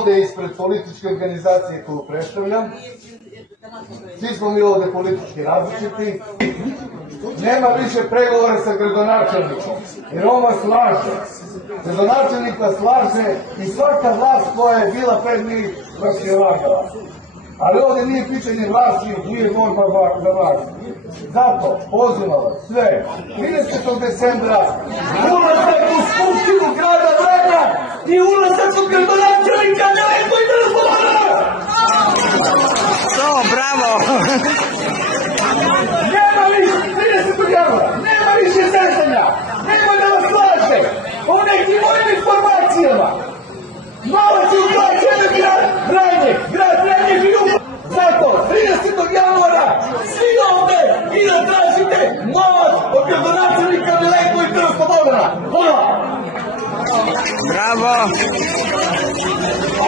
ovde ispred političke organizacije koju predstavljam. Svi smo mi ovde politički različiti. Nema više pregovora sa gradonačelnikom, jer on vas slaže. Gradonačelnik vas slaže i svaka vlast koja je bila pred njih vas je lagala. Ali ovdje nije pitanje vlasti, nije borba za vlast. Zato pozivam vas sve, 30. decembra, ulazak u Skupštinu grada Vranja i ulazak u gradonačelnika Daleko i Drzdovana! To, bravo! Nema više 30. januara, nema više zezanja, nema da vas slaže o nekim mojim informacijama. Novac je uplaćen grad Vranje, grad Vranje i Ljubav. Zato 30. januara svi ovde i da tražite novac od gradonačelnika Daleko i Drzdovana. Hvala! Bravo!